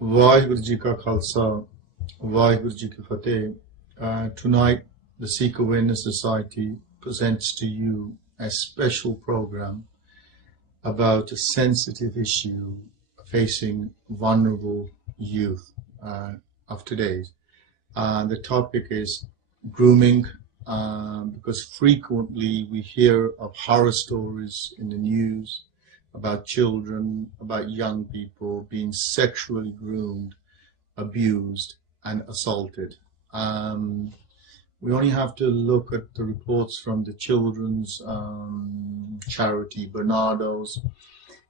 Vaheguru Ji Ka Khalsa, Vaheguru Ji Ki Fateh. Tonight, the Sikh Awareness Society presents to you a special program about a sensitive issue facing vulnerable youth of today. The topic is grooming, because frequently we hear of horror stories in the news about children, about young people being sexually groomed, abused, and assaulted. We only have to look at the reports from the children's charity, Bernardo's,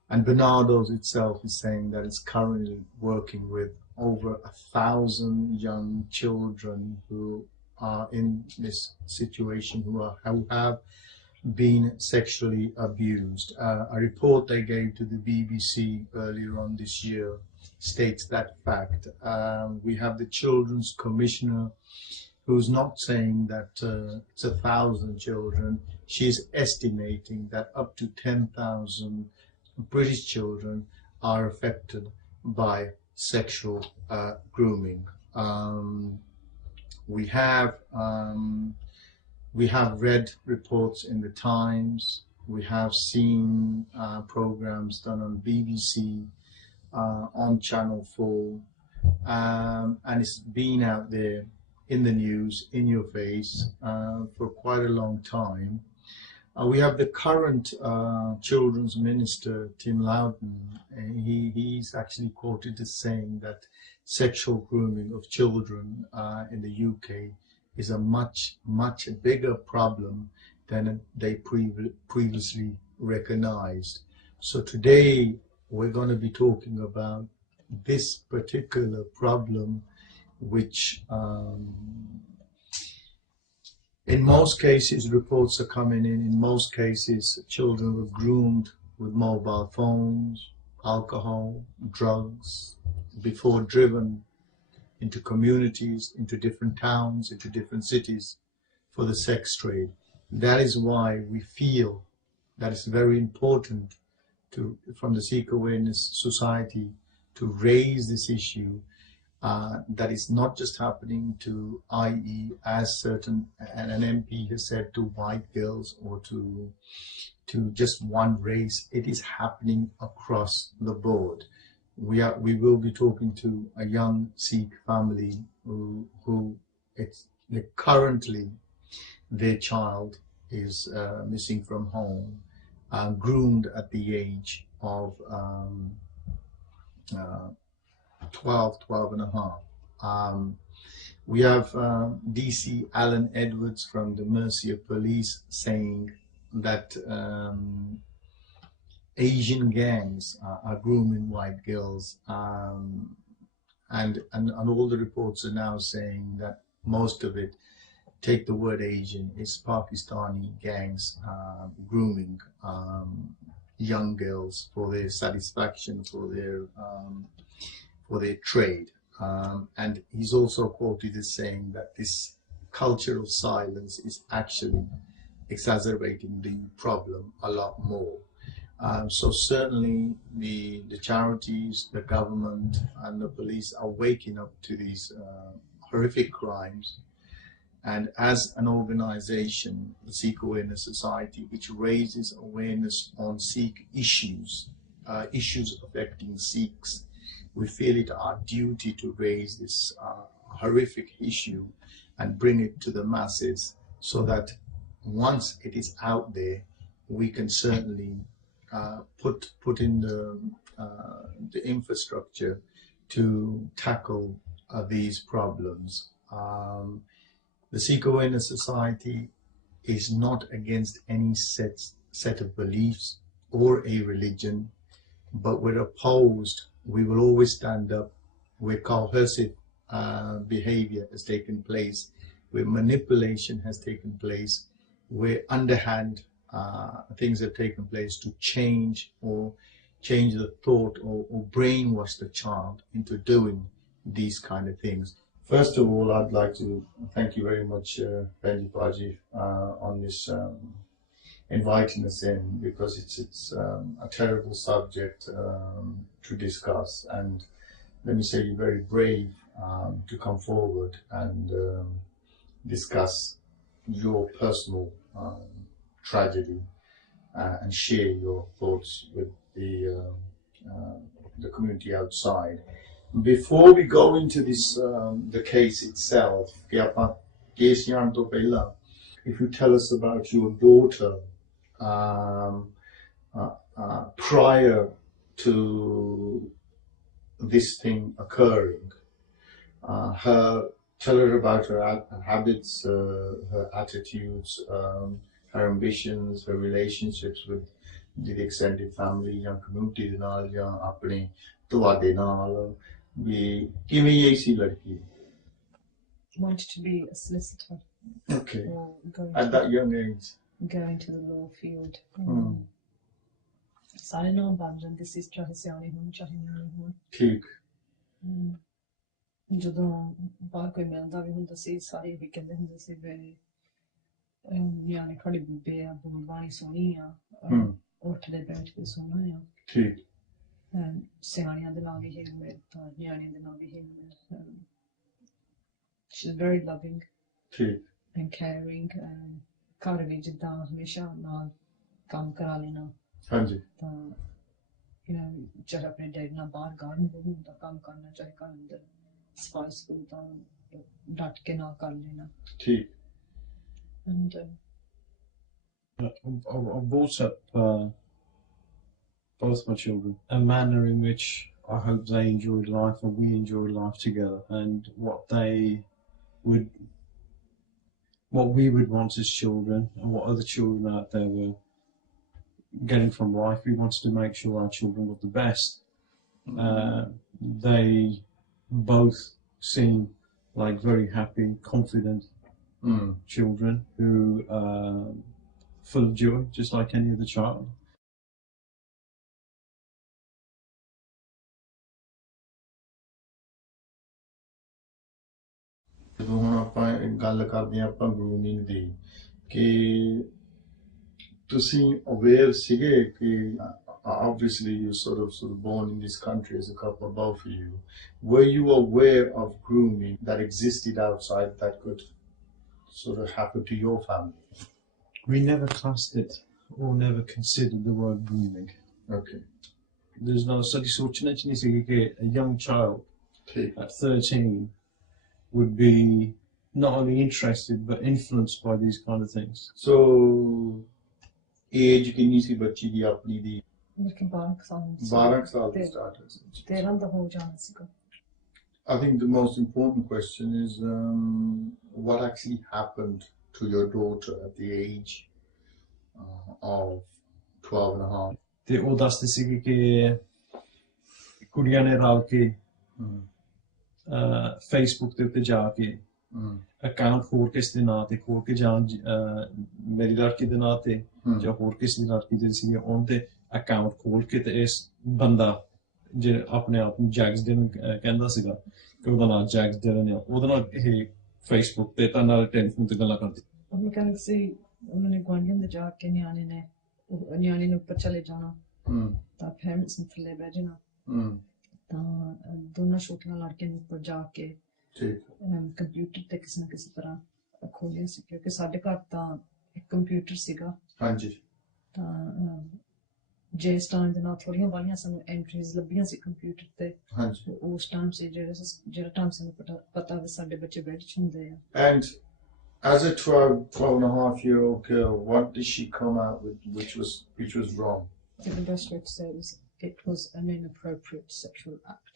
and Bernardo's itself is saying that it's currently working with over 1,000 young children who are in this situation, who have been sexually abused. A report they gave to the BBC earlier on this year states that fact. We have the Children's Commissioner, who's not saying that it's 1,000 children. She's estimating that up to 10,000 British children are affected by sexual grooming. We have read reports in the Times. We have seen programs done on BBC, on Channel 4, and it's been out there in the news, in your face, for quite a long time. We have the current children's minister, Tim Loudon, and he's actually quoted as saying that sexual grooming of children in the UK is a much bigger problem than they previously recognized. So today we're going to be talking about this particular problem, which in most cases reports are coming in most cases children were groomed with mobile phones, alcohol, drugs, before driven into communities, into different towns, into different cities for the sex trade. That is why we feel that it's very important from the Sikh Awareness Society to raise this issue, that is not just happening to, i.e., as an MP has said, to white girls or to just one race. It is happening across the board. We will be talking to a young Sikh family who currently their child is missing from home, groomed at the age of 12 and a half. We have DC Alan Edwards from the Mercia Police saying that Asian gangs are grooming white girls, and all the reports are now saying that most of it, take the word Asian, is Pakistani gangs grooming young girls for their satisfaction, for their trade. And he's also quoted as saying that this culture of silence is actually exacerbating the problem a lot more. So certainly the charities, the government and the police are waking up to these horrific crimes. And as an organization, the Sikh Awareness Society, which raises awareness on Sikh issues affecting Sikhs, we feel it our duty to raise this horrific issue and bring it to the masses, so that once it is out there, we can certainly put in the infrastructure to tackle these problems. The Sikh Awareness Society is not against any set of beliefs or a religion, but we're opposed. We will always stand up where coercive behavior has taken place, where manipulation has taken place, where underhand things have taken place to change the thought or brainwash the child into doing these kind of things. First of all, I'd like to thank you very much, Benji Paji, on this inviting us in, because it's a terrible subject to discuss, and let me say, you're very brave to come forward and discuss your personal tragedy and share your thoughts with the community outside. Before we go into this, the case itself, if you tell us about your daughter prior to this thing occurring, tell her about her habits, her attitudes, her ambitions, her relationships with the extended family ਜਾਂ community ਦੇ ਨਾਲ ਜਾਂ ਆਪਣੇ ਤੁਹਾਡੇ ਨਾਲ ਵੀ ਕਿਵੇਂ ਇਹ ਸੀ ਲੜਕੀ? Wanted to be a solicitor. Okay. At that young age. Going to the law field. ਸਾਰੇ ਨਾਲ ਬਣ ਜਾਂਦੇ ਸੀ, ਚਾਹੇ ਸਿਆਣੇ ਹੋਣ ਚਾਹੇ ਨਿਆਣੇ ਹੋਣ। ਠੀਕ। ਜਦੋਂ ਬਾਹਰ ਕੋਈ ਮਿਲਦਾ ਵੀ ਹੁੰਦਾ ਸੀ, ਸਾਰੇ ਵੀ ਕਹਿੰਦੇ ਹੁੰਦੇ ਸੀ ਵੀ ਨਿਆਣੇ ਖੜੀ ਬੁੱਬੇ ਆ, ਬੋਲਬਾਣੀ ਸੋਹਣੀ ਆ, ਉੱਠਦੇ ਬੈਠਦੇ ਸੋਹਣਾ ਆ। ਠੀਕ। ਸਿਆਣਿਆਂ ਦੇ ਨਾਲ ਵੀ ਹਿਲਮਿਲ ਤਾਂ ਨਿਆਣਿਆਂ ਦੇ ਨਾਲ ਵੀ ਹਿਲਮਿਲ। She's very loving. ਠੀਕ। And caring. ਘਰ ਵੀ ਜਿੱਦਾਂ ਹਮੇਸ਼ਾ ਨਾਲ ਕੰਮ ਕਰਾ ਲੈਣਾ। ਹਾਂਜੀ। ਤਾਂ ਚਾਹੇ ਆਪਣੇ ਡੈਡੀ ਨਾਲ ਬਾਹਰ ਗਾਰਡਨ ਦਾ ਕੰਮ ਕਰਨਾ, ਚਾਹੇ ਘਰ ਅੰਦਰ ਸਫਾਈ ਸਕੂਲ ਤਾਂ ਡਟ ਕੇ ਨਾਲ ਕਰ ਲੈਣਾ। ਠੀਕ। And I've brought up both my children a manner in which I hope they enjoyed life and we enjoyed life together, and what we would want as children and what other children out there were getting from life. We wanted to make sure our children got the best. They both seem like very happy, confident children who are full of joy, just like any other child. ਹੁਣ ਆਪਾਂ ਗੱਲ ਕਰਦੇ ਹਾਂ ਆਪਾਂ grooming ਦੀ ਕਿ ਤੁਸੀਂ aware ਸੀਗੇ ਕਿ obviously you're sort of born in this country as a couple, both of you. Were you aware of grooming that existed outside that could sort of happen to your family? We never classed it or never considered the word grooming. Okay. There's no study fortunately a young child at 13 would be not only interested but influenced by these kind of things. So age ਕਿੰਨੀ ਸੀ ਬੱਚੀ ਦੀ ਆਪਣੀ ਦੀ? 12 ਸਾਲ ਤੋਂ start 13 ਦਾ ਹੋ ਜਾਣਾ ਸੀਗਾ। I think the most important question is what actually happened to your daughter at the age of 12 and a half? ਤੇ ਉਹ ਦੱਸਦੇ ਸੀ ਕਿ ਕੁੜੀਆਂ ਨੇ ਰਲ ਕੇ Facebook ਦੇ ਉੱਤੇ ਜਾ ਕੇ ਅਕਾਊਂਟ ਹੋਰ ਕਿਸ ਦੇ ਨਾਂ ਤੇ ਖੋਲ ਕੇ ਜਾਂ ਮੇਰੀ ਲੜਕੀ ਦੇ ਨਾਂ ਤੇ ਜਾਂ ਹੋਰ ਕਿਸ ਦੀ ਲੜਕੀ ਦੇ ਸੀ ਉਹਨਾਂ ਤੇ ਅਕਾਊਂਟ ਖੋਲ ਕੇ ਤੇ ਇਸ ਬੰਦਾ ਜੇ ਆਪਣੇ ਆਪ ਨੂੰ ਜੈਕਸ ਡਿਲਨ ਕਹਿੰਦਾ ਸੀਗਾ ਕਿ ਉਹਦਾ ਨਾਮ ਜੈਕਸ ਡਿਲਨ ਆ, ਉਹਦੇ ਨਾਲ ਇਹ Facebook ਤੇ ਤਾਂ ਨਾਲ ਟੈਲੀਫੋਨ ਤੇ ਗੱਲਾਂ ਕਰਦੇ। ਉਹ ਕਹਿੰਦੇ ਸੀ ਉਹਨਾਂ ਨੇ ਗੁਆਂਢੀਆਂ ਦੇ ਜਾ ਕੇ ਨਿਆਣੇ ਨੇ ਉੱਪਰ ਚਲੇ ਜਾਣਾ ਤਾਂ ਪੇਰੈਂਟਸ ਨੇ ਥੱਲੇ ਬਹਿ ਜਾਣਾ ਤਾਂ ਦੋਨਾਂ ਛੋਟੀਆਂ ਲੜਕੀਆਂ ਨੇ ਉੱਪਰ ਜਾ ਕੇ ਕੰਪਿਊਟਰ ਤੇ ਕਿਸੇ ਨਾ ਕਿਸੇ ਤਰ੍ਹਾਂ ਖੋਲਿਆ ਸੀ ਕਿਉਂਕਿ ਸਾਡੇ ਘਰ ਤਾਂ ਇੱਕ ਕੰਪਿਊਟਰ ਸੀਗਾ। ਹਾਂਜੀ। ਤਾਂ ਜਿਸ ਟਾਈਮ ਦੇ ਨਾਲ ਥੋੜੀਆਂ ਬਾਲੀਆਂ ਸਾਨੂੰ ਐਂਟਰੀਜ਼ ਲੱਭੀਆਂ ਸੀ ਕੰਪਿਊਟਰ ਤੇ। ਹਾਂਜੀ। ਉਸ ਟਾਈਮ ਸੀ ਜਿਹੜਾ ਟਾਈਮ ਸਾਨੂੰ ਪਤਾ ਵੀ ਸਾਡੇ ਬੱਚੇ ਬੈਡ 'ਚ ਹੁੰਦੇ ਆ। And as a 12 and a half year old girl, what did she come out with which was wrong? I think the best way to say it was an inappropriate sexual act.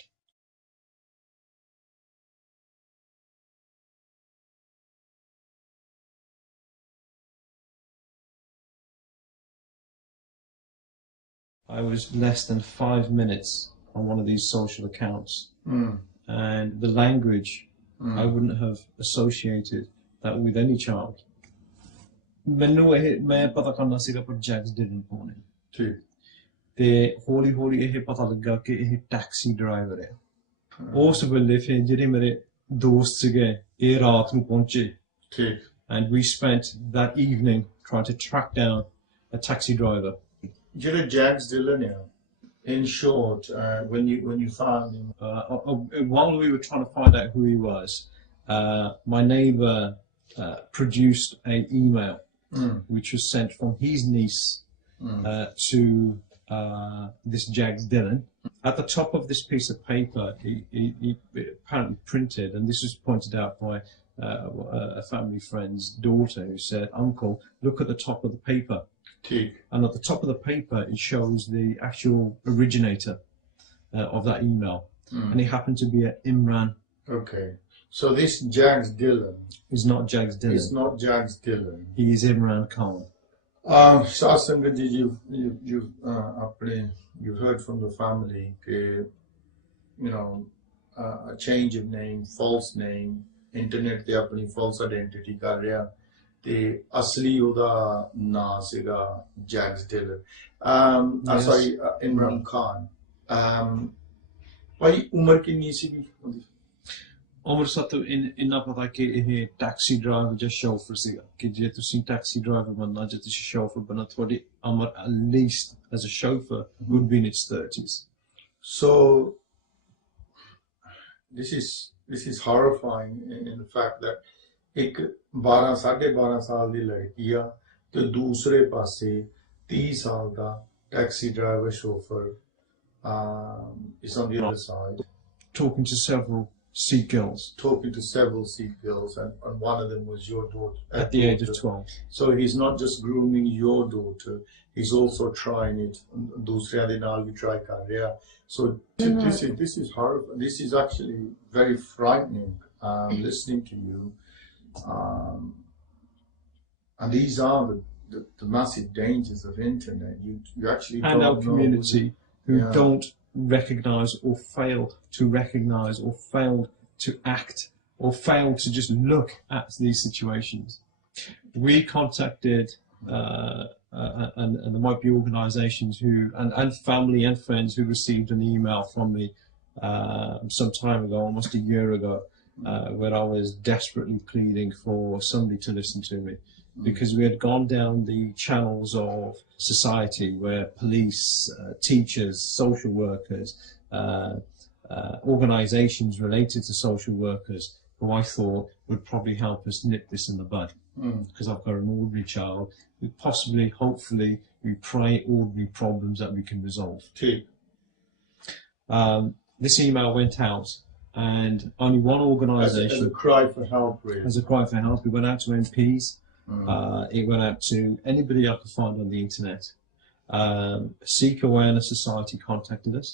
I was less than 5 minutes on one of these social accounts, and the language I wouldn't have associated that with any child. मैं पता करना सीगा पर Jacques didn't कौन है। ठीक। ते हौली ਇਹ ਪਤਾ ਲੱਗਾ ਕਿ ਇਹ ਟੈਕਸੀ ਡਰਾਈਵਰ ਹੈ। ਉਸ ਵੇਲੇ ਫਿਰ ਜਿਹੜੇ ਮੇਰੇ ਦੋਸਤ ਸੀਗੇ ਇਹ ਰਾਤ ਨੂੰ ਪਹੁੰਚੇ। ਠੀਕ। And we spent that evening trying to track down a taxi driver. ਜਿਹੜੇ ਜੈਕਸ ਡਿਲਨ ਆ In short, when you found him, while we were trying to find out who he was, my neighbour produced an email which was sent from his niece to this Jags Dillon. At the top of this piece of paper, he apparently printed, and this was pointed out by a family friend's daughter, who said, "Uncle, look at the top of the paper." And at the top of the paper, it shows the actual originator of that email. And he happened to be Imran. Okay. So this Jags Dillon is not Jags Dillon. It's not Jags Dillon. He is Imran Khan. Sasangaji, you've heard from the family, a change of name, false name, internet te apni false identity kar reha. ਤੇ ਅਸਲੀ ਉਹਦਾ ਨਾਂ ਸੀਗਾ ਜੈਗਸ Dylan sorry Imran Khan ਭਾਈ ਉਮਰ ਕਿੰਨੀ ਸੀਗੀ ਉਹਦੀ ਉਮਰ ਸਾਤੋਂ ਇੰਨਾ ਪਤਾ ਕਿ ਇਹ ਟੈਕਸੀ ਡਰਾਈਵਰ ਜਾਂ ਸ਼ੋਫਰ ਸੀਗਾ ਕਿ ਜੇ ਤੁਸੀਂ ਟੈਕਸੀ ਡਰਾਈਵਰ ਬਣਨਾ ਜੇ ਤੁਸੀਂ ਸ਼ੋਫਰ ਬਣਨਾ ਤੁਹਾਡੀ ਉਮਰ at least as a chauffeur would be in its 30s. So this is horrifying in the fact that एक 12 साल ਦੀ ਲੜਕੀ ਆ ਤੇ ਦੂਸਰੇ ਪਾਸੇ 30 ਸਾਲ ਦਾ taxi driver chauffeur is on the other side talking to several Sikh girls and one of them was your daughter at the age of 12. So he's not just grooming your daughter, he's also trying it ਦੂਸਰਿਆਂ ਦੇ ਨਾਲ ਵੀ try ਕਰ ਰਿਹਾ. So this is horrible. This is actually very frightening listening to you. And these are the massive dangers of internet. You actually and our community who don't recognise or fail to recognise or failed to act or failed to just look at these situations. We contacted and there might be organisations who and family and friends who received an email from me some time ago, almost a year ago, where I was desperately pleading for somebody to listen to me, because we had gone down the channels of society where police, teachers, social workers, organisations related to social workers who I thought would probably help us nip this in the bud, because I've got an ordinary child with possibly, hopefully, we pray ordinary problems that we can resolve. This email went out, and only one organisation... As a cry for help, really. As a cry for help. It went out to MPs. It went out to anybody I could find on the internet. Sikh Awareness Society contacted us.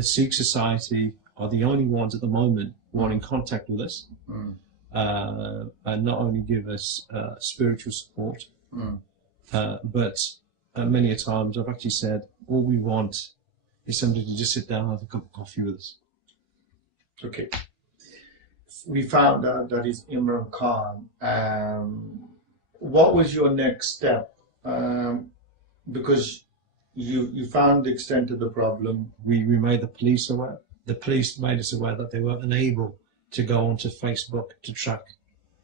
The Sikh Society are the only ones at the moment who are in contact with us. And not only give us spiritual support, but many a times I've actually said, all we want is somebody to just sit down and have a cup of coffee with us. Okay. We found out that it's Imran Khan. What was your next step? Because you found the extent of the problem. We made the police aware. The police made us aware that they were unable to go onto Facebook to track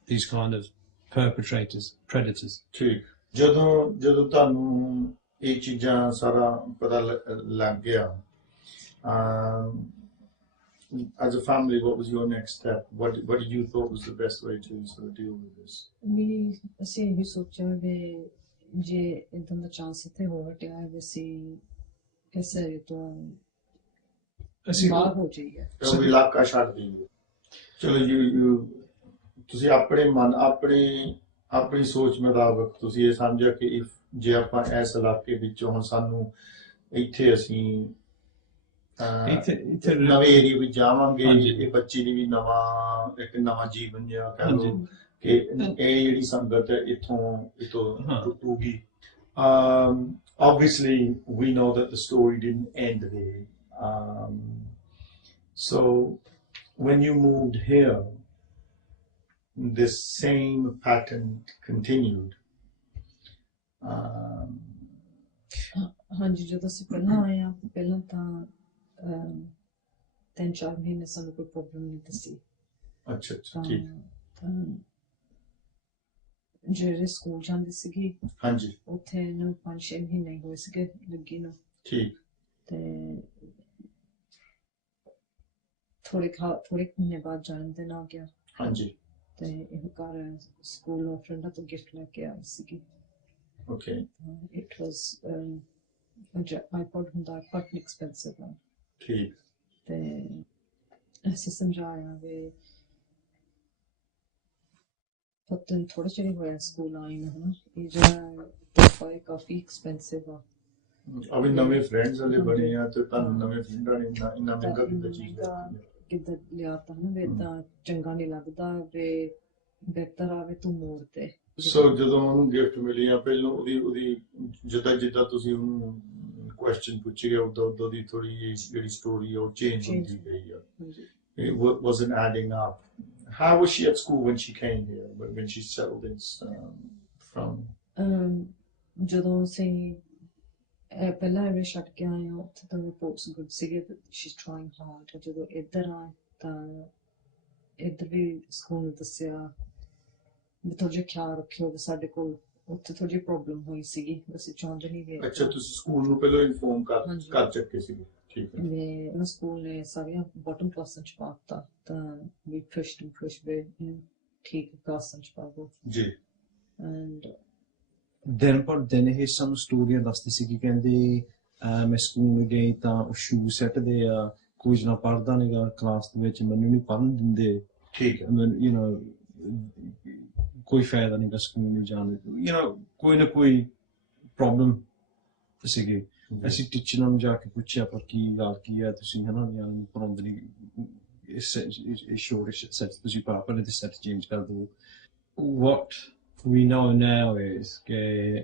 these kind of perpetrators, predators. ਜਦੋਂ ਤੁਹਾਨੂੰ ਇਹ ਚੀਜ਼ਾਂ ਸਾਰਾ ਪਤਾ ਲੱਗ ਗਿਆ, as a family, what was your next step? What did you thought was the best way to sort of deal with this? ਅਸੀਂ ਇਹ ਸੋਚਿਆ ਵੀ ਜੇ ਇਦਾਂ ਦਾ ਚਾਂਸ ਇੱਥੇ ਹੋ ਹਟਿਆ ਵੀ ਅਸੀਂ ਕਿਸੇ ਤੋਂ ਬਾਹਰ ਹੋ ਜਾਈਏ, ਉਹ ਇਲਾਕਾ ਛੱਡ ਦਈਏ. ਚਲੋ ਤੁਸੀਂ ਆਪਣੇ ਮਨ ਆਪਣੀ ਸੋਚ ਮੁਤਾਬਕ ਤੁਸੀਂ ਇਹ ਸਮਝਿਆ ਕਿ ਜੇ ਆਪਾਂ ਇਸ ਇਲਾਕੇ ਵਿੱਚੋਂ ਹੁਣ ਸਾਨੂੰ ਇੱਥੇ ਅਸੀਂ ਨਵੇਂ ਏਰੀਏ ਵਿੱਚ ਜਾਵਾਂਗੇ, ਇਹ ਬੱਚੀ ਲਈ ਵੀ ਇੱਕ ਨਵਾਂ ਜੀਵਨ ਜਿਹਾ ਕਹਿ ਲਓ ਕਿ ਇਹ ਜਿਹੜੀ ਸੰਗਤ ਹੈ ਇੱਥੋਂ ਟੁੱਟੂਗੀ. Obviously, we know that the story didn't end there. So when you moved here, this same pattern continued. ਹਾਂਜੀ, ਜਦੋਂ ਅਸੀਂ ਪਹਿਲਾਂ ਆਏ ਆ ਪਹਿਲਾਂ ਤਾਂ 3-4 ਮਹੀਨੇ ਸਾਨੂੰ ਕੋਈ ਪ੍ਰੋਬਲਮ ਨਹੀਂ ਦੱਸੀ. ਅੱਛਾ ਠੀਕ. ਜਿਹੜੇ ਸਕੂਲ ਜਾਂਦੇ ਸੀਗੇ ਹਾਂਜੀ, ਉੱਥੇ ਨੂੰ 5-6 ਮਹੀਨੇ ਹੋਏ ਸੀਗੇ ਲੱਗੀ ਨੂੰ. ਠੀਕ. ਤੇ ਥੋੜੇ ਮਹੀਨੇ ਬਾਅਦ ਜਨਮ ਦਿਨ ਆ ਗਿਆ ਹਾਂਜੀ ਤੇ ਇਹ ਘਰ ਸਕੂਲੋਂ ਫਰੈਂਡਾਂ ਤੋਂ ਗਿਫਟ ਲੈ ਕੇ ਆਈ ਸੀਗੀ ਓਕੇ ਇਟ ਵਾਸ ਆਈਪੋਡ ਹੁੰਦਾ ਕਾਫੀ ਐਕਸਪੈਂਸਿਵ ਆ ਠੀਕ ਤੇ ਅਸੀਂ ਸਮਝਾਇਆ ਵੀ ਪਤਨ ਥੋੜਾ ਚਿਰ ਹੋਇਆ ਸਕੂਲ ਆਈ ਨੂੰ ਹਨਾ ਇਹ ਜਿਹੜਾ ਤੋਹਫਾ ਹੈ ਕਾਫੀ ਐਕਸਪੈਂਸਿਵ ਆ ਅਭੀ ਨਵੇਂ ਫਰੈਂਡਸ ਵਾਲੇ ਬਣੇ ਆ ਤੇ ਤੁਹਾਨੂੰ ਨਵੇਂ ਫਰੈਂਡਾਂ ਨੇ ਇੰਨਾ ਮਹਿੰਗਾ ਕਿੱਦਾਂ ਚੀਜ਼ ਕਿੱਦਾਂ ਲਿਆਤਾ ਹਨਾ ਵੀ ਏਦਾਂ ਚੰਗਾ ਨਹੀਂ ਲੱਗਦਾ ਵੀ ਬਿਹਤਰ ਆਵੇ ਤੂੰ ਮੋੜ ਤੇ ਸੋ ਜਦੋਂ ਉਹਨੂੰ ਗਿਫਟ ਮਿਲੀ ਆ ਪਹਿਲਾਂ ਉਹਦੀ ਜਿੱਦਾਂ ਤੁਸੀਂ ਉਹਨੂੰ ਕੁਐਸਚਨ ਪੁੱਛੀ ਗਿਆ ਉਦੋਂ ਦੀ ਥੋੜੀ ਜਿਹੜੀ ਸਟੋਰੀ ਆ ਉਹ ਚੇਂਜ ਹੁੰਦੀ ਗਈ ਆ it wasn't adding up. How was she at school when she came here, when she settled in from? ਜਦੋਂ ਅਸੀਂ ਪਹਿਲਾਂ ਐਵੇਂ ਛੱਡ ਕੇ ਆਏ ਹਾਂ ਉੱਥੇ ਤਾਂ ਰਿਪੋਰਟਸ ਗੁੱਡ ਸੀਗੇ she's trying hard ਜਦੋਂ ਇੱਧਰ ਆਏ ਤਾਂ ਇੱਧਰ ਵੀ ਸਕੂਲ ਨੇ ਦੱਸਿਆ ਵੀ ਥੋੜਾ ਜਿਹਾ ਖਿਆਲ ਰੱਖਿਓ ਵੀ ਸਾਡੇ ਕੋਲ ਉੱਥੇ ਥੋੜੀ ਜਿਹੀ ਪ੍ਰੋਬਲਮ ਹੋਈ ਸੀਗੀ ਅਸੀਂ ਚਾਹੁੰਦੇ ਨਹੀਂ ਗਏ ਅੱਛਾ ਤੁਸੀਂ ਸਕੂਲ ਨੂੰ ਪਹਿਲਾਂ ਇਨਫੋਰਮ ਕਰ ਚੱਕੇ ਸੀਗੇ ਠੀਕ ਹੈ ਤੇ ਉਹ ਸਕੂਲ ਨੇ ਸਾਰੀਆਂ ਬਾਟਮ ਕਲਾਸਾਂ ਚ ਪਾਤਾ ਤਾਂ ਵੀ ਪੁਸ਼ ਵੇ ਠੀਕ ਕਲਾਸਾਂ ਚ ਪਾਵੋ ਜੀ ਐਂਡ ਦਿਨ ਪਰ ਦਿਨ ਇਹ ਸਾਨੂੰ ਸਟੋਰੀਆਂ ਦੱਸਦੀ ਸੀ ਕਿ ਕਹਿੰਦੇ ਮੈਂ ਸਕੂਲ ਗਈ ਤਾਂ ਉਹ ਸ਼ੂ ਸੈੱਟਦੇ ਆ ਕੁਝ ਨਾ ਪੜ੍ਹਦਾ ਨਹੀਂਗਾ ਕਲਾਸ ਦੇ ਵਿੱਚ ਮੈਨੂੰ ਨਹੀਂ ਪੜ੍ਹਨ ਦਿੰਦੇ ਠੀਕ ਹੈ ਯੂ ਨੋ ਕੋਈ ਫਾਇਦਾ ਨਹੀਂਗਾ ਸਕੂਲ ਨੂੰ ਜਾਣ ਯੂ ਨੋ ਕੋਈ ਨਾ ਕੋਈ ਪ੍ਰੋਬਲਮ ਸੀਗੀ ਅਸੀਂ ਟੀਚਰ ਨੂੰ ਜਾ ਕੇ ਪੁੱਛਿਆ ਪਰ ਕੀ ਗੱਲ ਕੀ ਹੈ ਤੁਸੀਂ ਹਨਾ ਨਿਆਣੇ ਪੜ੍ਹਾਉਂਦੇ ਨਹੀਂ ਇਹ ਸ਼ੋਰ ਸੈੱਟ ਤੁਸੀਂ ਪਾਪਾ ਨੇ ਤੇ ਸੈੱਟ ਚੇਂਜ ਕਰ ਦਿਓ what we know now is ਕਿ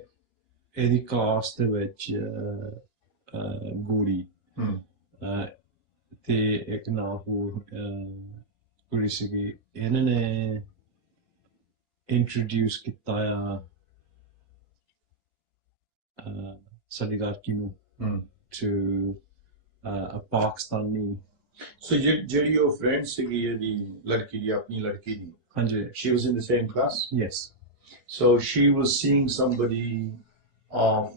ਇਹਦੀ ਕਲਾਸ ਦੇ ਵਿੱਚ ਗੋਰੀ ਤੇ ਇੱਕ ਨਾਲ ਹੋਰ ਕੁੜੀ ਸੀਗੀ ਇਹਨਾਂ ਨੇ ਇੰਟਰੋਡਿਊਸ ਕੀਤਾ ਆ ਸਾਡੀ ਲੜਕੀ ਨੂੰ to a Pakistani so ਜਿਹੜੀ ਉਹ ਫਰੈਂਡ ਸੀਗੀ ਇਹਦੀ ਲੜਕੀ ਦੀ ਆਪਣੀ ਲੜਕੀ ਦੀ ਹਾਂਜੀ she was in the same class yes so she was seeing somebody of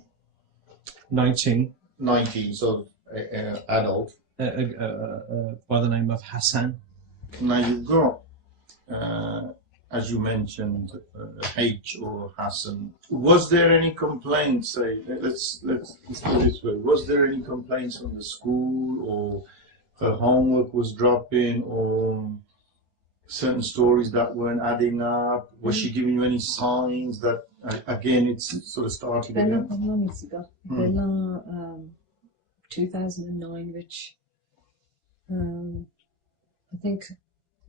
19 so adult by the name of Hassan. now you've got as you mentioned H or Hassan was there any complaints let's put it this way was there any complaints from the school or her homework was dropping or certain stories that weren't adding up was she giving you any signs that again it's sort of started again ਪਹਿਲਾਂ 2009 which I think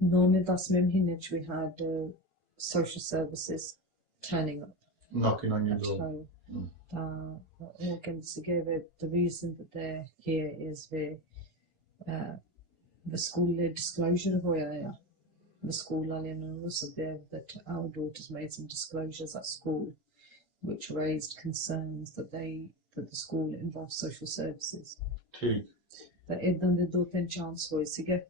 normally that's maybe which we had social services turning up knocking on your door the reason that they're here is the school disclosure the school also there that our daughters made some disclosures at school which raised concerns that the school involves social services that ਏਦਾਂ ਦੇ 2-3 chance ਹੋਏ ਸੀਗੇ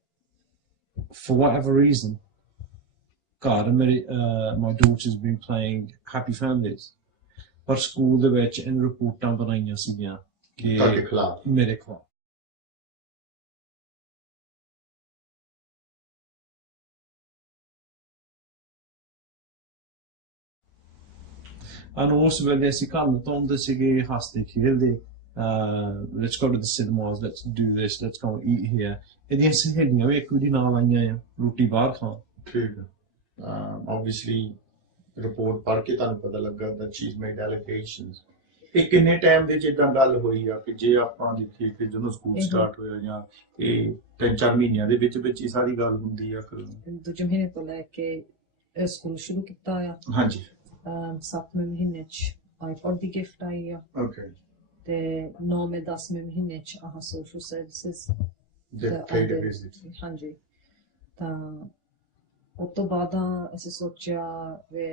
for whatever reason God my daughter's been playing Happy Families ਪਰ school ਦੇ ਵਿੱਚ ਇਹਨਾਂ ਰਿਪੋਰਟਾਂ ਬਣਾਈਆਂ ਸੀਗੀਆਂ ਕਿ ਮੇਰੇ ਖਿਲਾਫ and ਉਸ ਵੇਲੇ ਅਸੀਂ ਘਰ ਨੂੰ ਤੋਂਦੇ ਸੀਗੇ ਹੱਸਦੇ ਖੇਡਦੇ let's go to the cinemas let's do this let's go eat here ਇਹਦੀਆਂ ਸਹੇਲੀਆਂ ਵੀ ਇੱਕ ਦੂਜੀ ਨਾਲ ਆਈਆਂ ਆ ਰੋਟੀ ਬਾਹਰ ਖਾਣ ਠੀਕ obviously report ਪੜ੍ਹ ਕੇ ਤੁਹਾਨੂੰ ਪਤਾ ਲੱਗਾ that she's made allegations ਇਹ ਕਿੰਨੇ ਟਾਈਮ ਦੇ ਚ ਇਦਾਂ ਗੱਲ ਹੋਈ ਆ ਕਿ ਜੇ ਆਪਾਂ ਦੇਖੀਏ ਕਿ ਜਦੋਂ ਸਕੂਲ ਸਟਾਰਟ ਹੋਇਆ ਜਾਂ ਇਹ 3-4 ਮਹੀਨਿਆਂ ਦੇ ਵਿੱਚ ਹੀ ਸਾਰੀ ਗੱਲ ਹੁੰਦੀ ਆ ਫਿਰ ਦੂਜੇ ਮਹੀਨੇ ਤੋਂ ਲੈ ਕੇ ਸਕੂਲ ਸ਼ੁਰੂ ਕੀਤਾ ਆ ਹਾਂਜੀ 7ਵੇਂ ਮਹੀਨੇ ਚ iPod ਦੀ ਗਿਫਟ ਆਈ ਆ ਓਕੇ ਤੇ 9ਵੇਂ 10ਵੇਂ ਮਹੀਨੇ ਚ ਆਹ ਸੋਸ਼ਲ ਸਰਵਿਸਿਜ਼ ਹਾਂਜੀ ਤਾਂ ਉਸ ਤੋਂ ਬਾਅਦ ਅਸੀਂ ਸੋਚਿਆ ਵੀ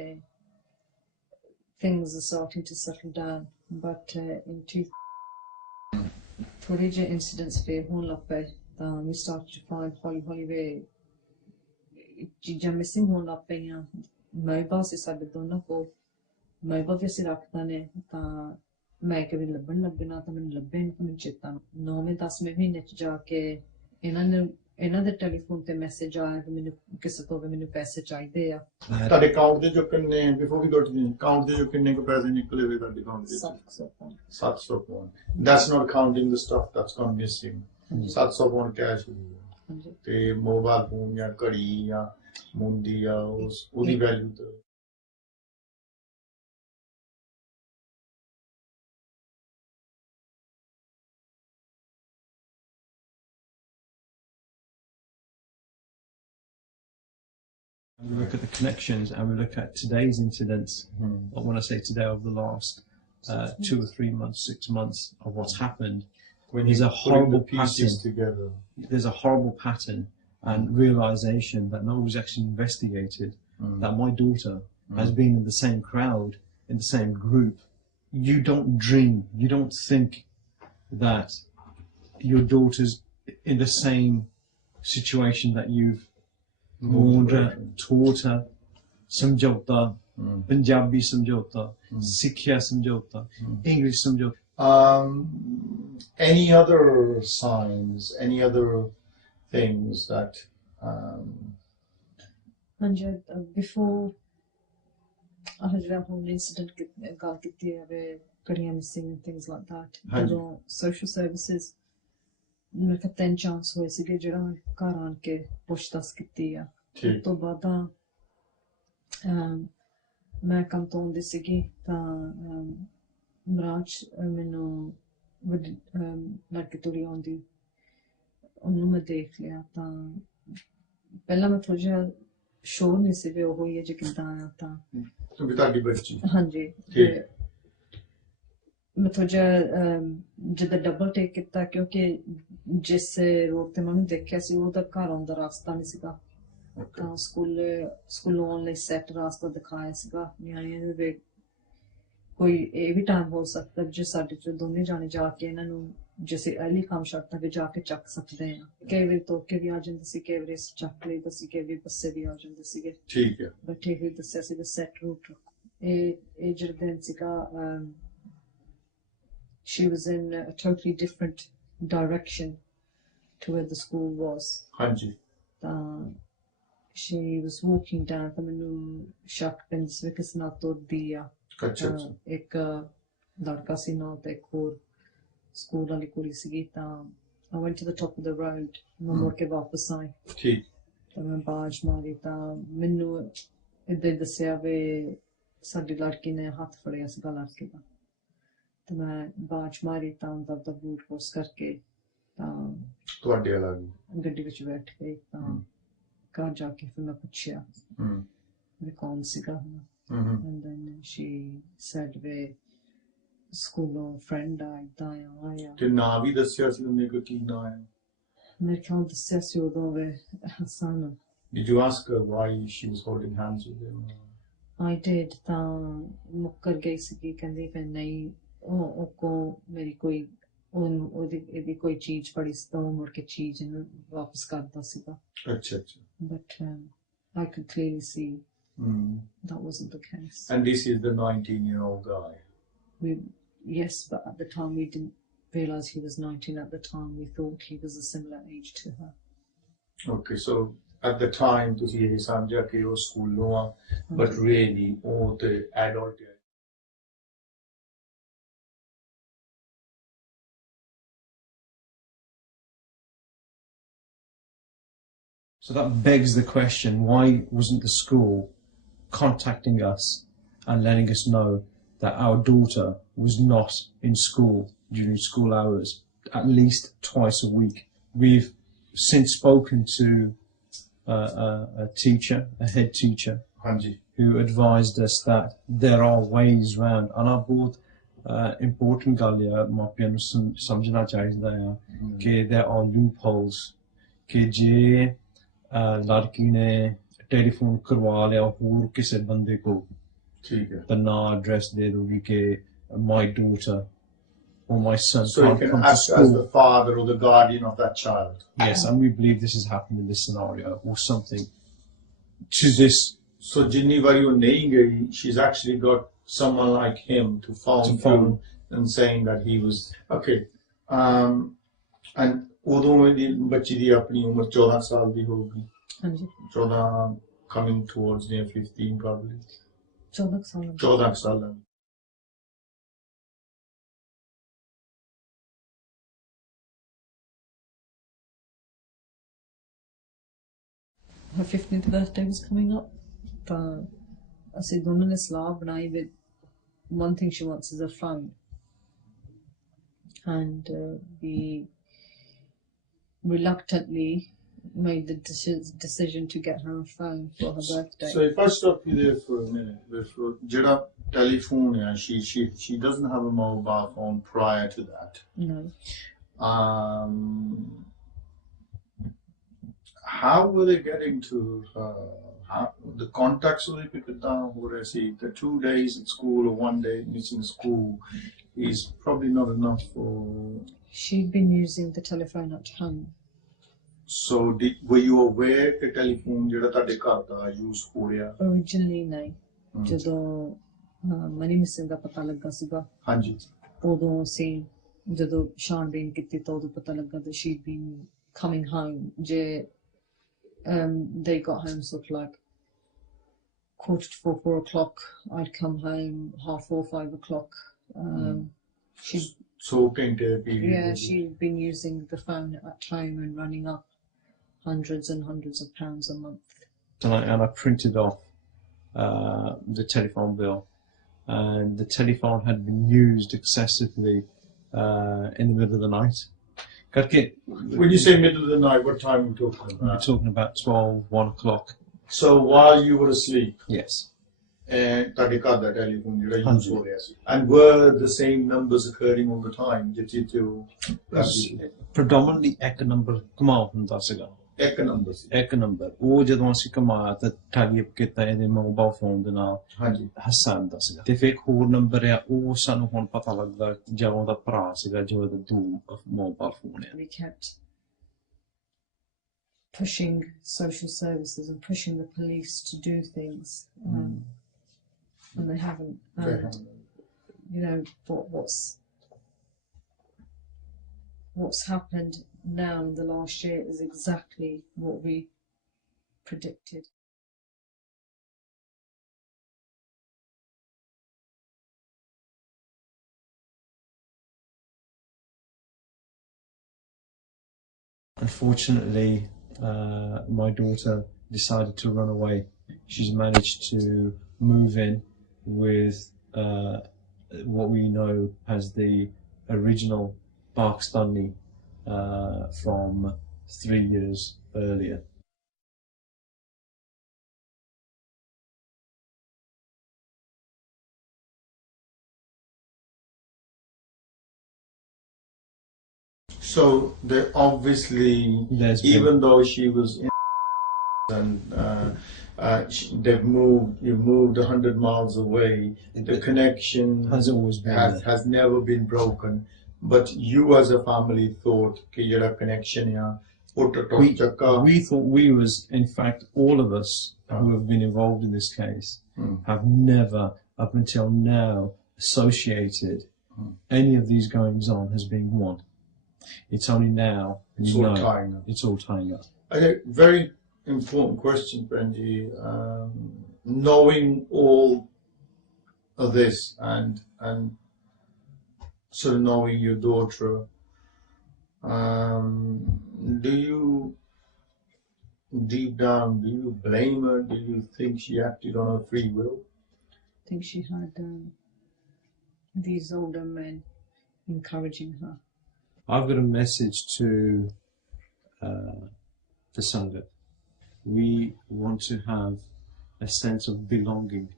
things are starting to settle down but in ਥੋੜੇ ਜਿਹੇ incidents ਫੇਰ ਹੋਣ ਲੱਗ ਪਏ ਤਾਂ we started to find ਹੌਲੀ ਵੀ ਚੀਜ਼ਾਂ ਮਿਸਿੰਗ ਹੋਣ ਲੱਗ ਪਈਆਂ ਮੋਬਾਈਲ ਸੀ ਸਾਡੇ ਦੋਨਾਂ ਕੋਲ ਮੋਬਾਈਲ ਵੀ ਅਸੀਂ ਰੱਖਦਾ ਨੇ ਤਾਂ ਮੈਂ ਕਿਵੇਂ ਲੱਭਣ ਲੱਗੇ ਨਾ ਤਾਂ ਮੈਨੂੰ ਲੱਭੇ ਨਹੀਂ, ਮੈਨੂੰ ਚੇਤਾ 9ਵੇਂ 10ਵੇਂ ਮਹੀਨੇ 'ਚ ਜਾ ਕੇ ਇਹਨਾਂ ਦੇ ਟੈਲੀਫੋਨ ਤੇ ਮੈਸੇਜ ਆਇਆ ਕਿ ਮੈਨੂੰ ਕਿਸੇ ਤੋਂ ਵੀ ਮੈਨੂੰ ਪੈਸੇ ਚਾਹੀਦੇ ਆ। ਤੁਹਾਡੇ ਅਕਾਊਂਟ ਦੇ ਜੋ ਕਿੰਨੇ ਬਿਫੋਰ ਵੀ ਗੋਟ ਅਕਾਊਂਟ ਦੇ ਜੋ ਕਿੰਨੇ ਕੋ ਪੈਸੇ ਨਿਕਲੇ ਹੋਏ ਤੁਹਾਡੇ ਅਕਾਊਂਟ ਦੇ 700 pound. That's not counting the stuff that's gone missing. 700 pound cash ਹੋਈ ਤੇ ਮੋਬਾਈਲ ਫੋਨ ਜਾਂ ਘੜੀ ਜਾਂ ਮੁੰਦੀ ਜਾਂ ਉਹਦੀ ਵੈਲਿਊ ਤੇ We look at the connections and we look at today's incidents. But when I say today, over the last 2 or 3 months, 6 months of what's happened, when there's a horrible pattern. Together. There's a horrible pattern and realization that no one was actually investigated. That my daughter has been in the same crowd, in the same group. You don't dream, you don't think that your daughter's in the same situation that you've warned her, taught her, samjhauta, Punjabi samjhauta, Sikhya samjhauta, English samjhauta. Any other signs, any other things that before whole incident gal kiti hai kadiyan missing and things like that, social services ਮੇਰੇ ਕੋਲ 3 chance ਹੋਏ ਸੀਗੇ ਜਿਹੜਾ ਘਰ ਆਣ ਕੇ ਪੁੱਛਤਾਛ ਕੀਤੀ ਆ। ਉਸ ਤੋਂ ਬਾਅਦ ਮੈਂ ਕੰਮ ਤੋਂ ਆਉਂਦੀ ਸੀਗੀ ਤਾਂ ਬ੍ਰਾਂਚ ਮੈਨੂੰ ਲੜਕੀ ਤੁਰੀ ਆਉਂਦੀ, ਉਹਨੂੰ ਮੈਂ ਦੇਖ ਲਿਆ ਤਾਂ ਪਹਿਲਾਂ ਮੈਂ ਥੋੜਾ ਜਿਹਾ ਸ਼ੋਰ ਨਹੀਂ ਸੀ ਵੀ ਉਹ ਹੀ ਹੈ ਜੇ ਕਿੱਦਾਂ ਆਇਆ ਤਾਂ ਤੁਹਾਡੀ ਬੱਚੀ ਹਾਂਜੀ ਮੈਂ ਥੋੜਾ ਜਿਹਾ ਜਿੱਦਾਂ ਡਬਲ ਟੇਕ ਕੀਤਾ ਕਿਉਂਕਿ ਜਿਸ ਰੋਡ ਤੇ ਮੈਨੂੰ ਦੇਖਿਆ ਸੀ ਉਹਦਾ ਘਰ ਆਉਣ ਦਾ ਰਸਤਾ ਨਹੀਂ ਸੀਗਾ ਤਾਂ ਸਕੂਲੋਂ ਆਉਣ ਲਈ ਸੈੱਟ ਰਸਤਾ ਦਿਖਾਇਆ ਸੀਗਾ ਨਿਆਣਿਆਂ ਦੇ। ਕੋਈ ਇਹ ਵੀ ਟਾਈਮ ਹੋ ਸਕਦਾ ਜੇ ਸਾਡੇ ਚ ਦੋਨੇ ਜਾਣੇ ਜਾ ਕੇ ਇਹਨਾਂ ਨੂੰ ਜਿਸੇ ਅਰਲੀ ਕੰਮ ਸ਼ਰਤਾਂ ਤੇ ਜਾ ਕੇ ਚੱਕ ਸਕਦੇ ਆ। ਕਈ ਵਾਰੀ ਤੁਰ ਕੇ ਵੀ ਆ ਜਾਂਦੇ ਸੀ, ਕਈ ਵਾਰੀ ਚੱਕ ਲਈ ਸੀ, ਕਈ ਵਾਰੀ ਬੱਸੇ ਵੀ ਆ ਜਾਂਦੇ ਸੀਗੇ। ਠੀਕ ਹੈ ਬੈਠੇ ਹੋਏ ਦੱਸਿਆ ਸੀਗਾ ਸੈੱਟ ਰੂਟ। ਇਹ ਜਿਹੜਾ ਦਿਨ ਸੀਗਾ she was in a totally different direction to where the school was. Hanji. She was walking down ਤਾਂ ਮੈਨੂੰ ਸ਼ੱਕ ਪੈਂਦਾ ਸੀ ਕਿਸ ਨਾਲ ਤੁਰਦੀ ਆ। ਇੱਕ ਲੜਕਾ ਸੀ ਨਾਲ ਤੇ ਇੱਕ ਹੋਰ ਸਕੂਲ ਵਾਲੀ ਕੁੜੀ ਸੀਗੀ ਤਾਂ I went to the top of the road ਮੈਂ ਮੁੜ ਕੇ ਵਾਪਸ ਆਈ। ਠੀਕ ਤਾਂ ਮੈਂ ਬਾਜ ਮਾਰੀ ਤਾਂ ਮੈਨੂੰ ਇੱਦਾਂ ਦੱਸਿਆ ਵੀ ਸਾਡੀ ਲੜਕੀ ਨੇ ਹੱਥ ਫੜਿਆ ਸੀਗਾ ਲੜਕੇ ਦਾ ਤਾਂ ਮੈਂ ਬਾਜ ਮਾਰੀ ਤਾਂ ਉਹਦਾ ਬੂਟ ਫੋਰਸ ਕਰਕੇ ਤਾਂ ਤੁਹਾਡੇ ਅਲੱਗ ਗੱਡੀ ਵਿੱਚ ਬੈਠ ਗਈ ਤਾਂ ਘਰ ਜਾ ਕੇ ਫਿਰ ਮੈਂ ਪੁੱਛਿਆ ਵੀ ਕੌਣ ਸੀਗਾ and then she said ਵੀ ਸਕੂਲੋਂ ਫਰੈਂਡ ਆ ਏਦਾਂ ਆਇਆ ਤੇ ਨਾਂ ਵੀ ਦੱਸਿਆ ਸੀ ਉਹਨੇ ਕਿ ਕੀ ਨਾਂ ਹੈ? ਮੇਰੇ ਖਿਆਲ ਦੱਸਿਆ ਸੀ ਉਦੋਂ ਵੀ Hasan. Did you ask her why she was holding hands with him? I did ਤਾਂ ਮੁੱਕਰ ਗਈ ਸੀਗੀ ਕਹਿੰਦੀ ਫਿਰ ਨਹੀਂ ਉਹ ਕੋ ਮੇਰੀ ਕੋਈ ਉਹਦੀ ਕੋਈ ਚੀਜ਼ ਪੜੀ ਸੀ ਤਾਂ ਉਹ ਮੁੜ ਕੇ ਚੀਜ਼ ਨੂੰ ਵਾਪਸ ਕਰਦਾ ਸੀਗਾ। ਅੱਛਾ ਅੱਛਾ but I could clearly see that wasn't the case. And this is the 19-year-old guy? Yes, but at the time we didn't realize he was 19. At the time we thought he was a similar age to her. Okay, so at the time ਤੁਸੀਂ ਇਹ ਸਮਝਿਆ ਕਿ ਉਹ ਸਕੂਲੋਂ ਆ but really ਉਹ ਤੇ adult ਹੈ। So that begs the question, why wasn't the school contacting us and letting us know that our daughter was not in school during school hours at least twice a week? We've since spoken to a teacher, a head teacher, who advised us that there are ways around. And I bought important ਗੱਲ ਹੈ ਮਾਪਿਆਂ ਨੂੰ ਸਮਝਣਾ ਚਾਹੀਦਾ ਹੈ ਕਿ there are loopholes ਕਿ ਜੇ ਲੜਕੀ ਨੇ ਟੈਲੀਫੋਨ ਕਰਵਾ ਲਿਆ ਹੋਰ ਕਿਸੇ ਬੰਦੇ ਕੋ ਠੀਕ ਹੈ ਤਾਂ ਨਾ ਐਡਰੈਸ ਦੇ ਦੋਗੀ ਕਿ my daughter or my son so can't you can come to act school. as the father or the guardian of that child. Yes, and we believe this has happened in this scenario or something to this. So ਜਿੰਨੀ ਵਾਰੀ ਉਹ ਨਹੀਂ ਗਈ she's actually got someone like him to phone and saying that he was okay. And ਉਦੋਂ ਦੀ ਬੱਚੀ ਦੀ ਆਪਣੀ ਉਮਰ 14 ਸਾਲ ਦੀ ਹੋਊਗੀ। ਹਾਂਜੀ 14 coming towards near 15 probably 14 ਸਾਲ 14 ਸਾਲਾਂ ਦੀ। her 15th birthday was coming up, but ਅਸੀਂ ਦੋਨਾਂ ਨੇ ਸਲਾਹ ਬਣਾਈ with one thing she wants is a phone, and we reluctantly made the decision to get her a phone for her birthday. So if I stop you there for a minute, jada telephone, she doesn't have a mobile phone prior to that. No. How were they getting to her? The contacts were they picked down? The 2 days at school or 1 day missing school is probably not enough for. She'd been using the telephone at home. So were you aware that telephone jada tade ghar da use ho reha? Originally no. ਜਦੋਂ money missing ਦਾ ਪਤਾ ਲੱਗਾ ਸੀਗਾ ਹਾਂਜੀ ਉਦੋਂ ਅਸੀਂ ਜਦੋਂ ਛਾਣਬੀਨ ਕੀਤੀ ਤਾਂ ਉਦੋਂ ਪਤਾ ਲੱਗਾ that she'd been coming home ਜੇ they got home sort of like 4:45, 4 o'clock. I'd come home 4:30, 5 o'clock. So she'd been using the phone at home and running up hundreds and hundreds of pounds a month. And I printed off the telephone bill, and the telephone had been used excessively in the middle of the night. When you say middle of the night, what time are we talking about? We're talking about 12, 1 o'clock. So while you were asleep, Yes. And were the same numbers occurring all the time? Predominantly ਇੱਕ number ਕਮਾਉ ਹੁੰਦਾ ਸੀਗਾ। ਇੱਕ number ਉਹ ਜਦੋਂ ਅਸੀਂ ਕਮਾਇਆ ਤਾਂ type ਕੀਤਾ ਇਹਦੇ ਮੋਬਾਈਲ ਫੋਨ ਦੇ ਨਾਲ ਹਸਨ ਦਾ ਸੀਗਾ ਤੇ ਫਿਰ ਇੱਕ ਹੋਰ ਨੰਬਰ ਆ ਉਹ ਸਾਨੂੰ ਹੁਣ ਪਤਾ ਲੱਗਦਾ ਜਦੋਂ ਉਹਦਾ ਭਰਾ ਸੀਗਾ ਜੋ ਉਹਦਾ ਦੋ ਮੋਬਾਈਲ ਫੋਨ ਆ। We kept pushing social services and pushing the police to do things, and they haven't. You know what's happened now in the last year is exactly what we predicted. Unfortunately, my daughter decided to run away. She's managed to move in with what we know as the original Pakistani from 3 years earlier. So they obviously, even though she was in and you've moved 100 miles away, the connection has always been has never been broken. But you as a family thought that your connection we thought we was, in fact, all of us who have been involved in this case have never up until now associated any of these goings on as being one. It's only now it's all tying up. Very important question, Benji. Knowing all of this and sort of knowing your daughter, do you deep down blame her? Do you think she acted on her free will? I think she had these older men encouraging her. I've got a message to the Sangha. We want to have a sense of belonging.